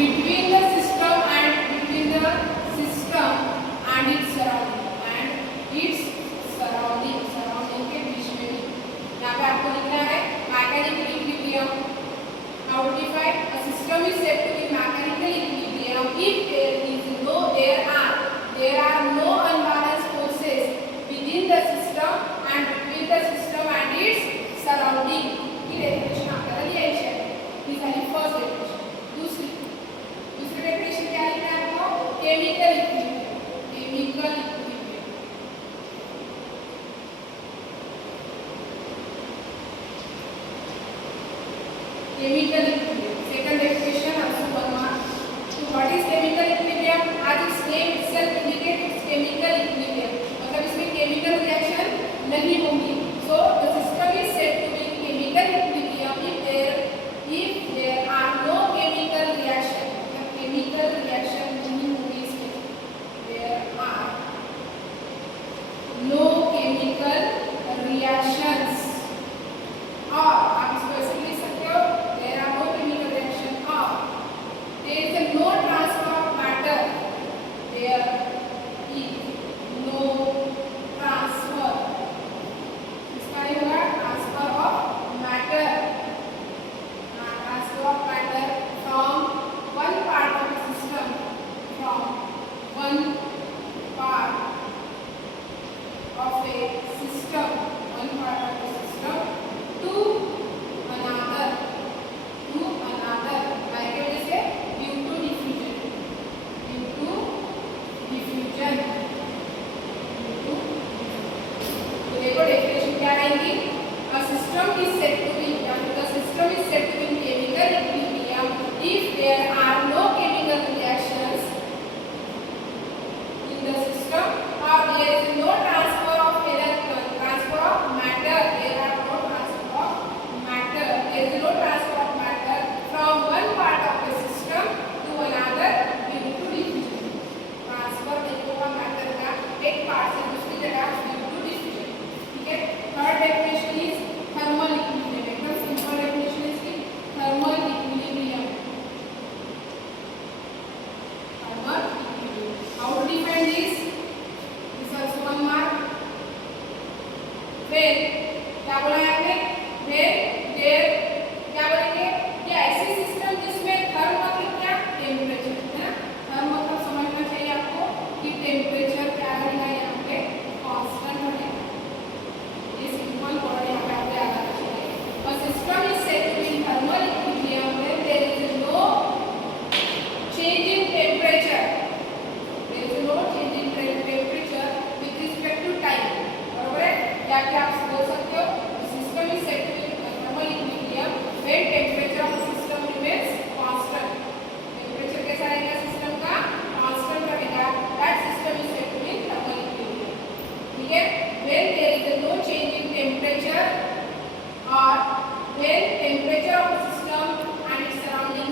between the system and its surrounding के बीच में भी। यहाँ पे आपको लिखना है mechanical equilibrium. How to define? A system is said to be mechanical equilibrium if there are no unbalanced forces within the system and between the system and its surrounding। ये definition आपका लिया है। ये सारी फर्स्ट डेफिनेशन। दूसरी definition क्या लिखना है आपको? Chemical equilibrium. Chemical equilibrium. Second definition also 1 mark. So what is chemical equilibrium? As its name itself indicates, it's chemical equilibrium. मतलब इसमें chemical reaction नहीं होंगी. So the system is said to be chemical equilibrium if there are no chemical reaction. मतलब chemical reaction नहीं होंगी इसमें. There are no chemical reactions. और आप इसको ऐसे लिख सकते हो, there are no chemical reaction, or there is a no transfer of matter, there is no transfer, इसका ये होगा transfer of matter, transfer of matter from one part of the system, from one part of a system, one part of the system to another, like जैसे due to diffusion, तो देखो definition क्या रहेगी? A system is said to be, the system is said to be chemical equilibrium if there are no chemical reactions in the system, or there is no transfer of electron, transfer of matter, there is no transfer of matter from one part of the system to another due to diffusion। Transfer नहीं होगा matter का एक part से दूसरी जगह due to diffusion। ठीक है। Third definition is thermal equilibrium. एकदम सिंपल डेफिनेशन है इसकी, thermal equilibrium. How to define this? This also 1 mark. फिर क्या बोला है आपने? फिर क्या बोलेंगे? ये ऐसी सिस्टम जिसमें थर्म मतलब क्या? टेम्परेचर, है ना? थर्म मतलब समझना चाहिए आपको कि टेम्परेचर क्या रहेगा, यहाँ पे कांस्टेंट रहेगा। ये सिंपल वर्ड यहाँ पे आपको याद रखना चाहिए। A system is said to be in thermal equilibrium when there is no change in temperature. There is no change in temperature with respect to time। बरोबर है? या फिर आप बोल सकते हो system is said to be in thermal equilibrium when temperature of the system remains constant। temperature कैसा रहेगा सिस्टम का? constant रहेगा। that system is said to be in thermal equilibrium। ठीक है। when there is no change in temperature or when temperature of the system and its surrounding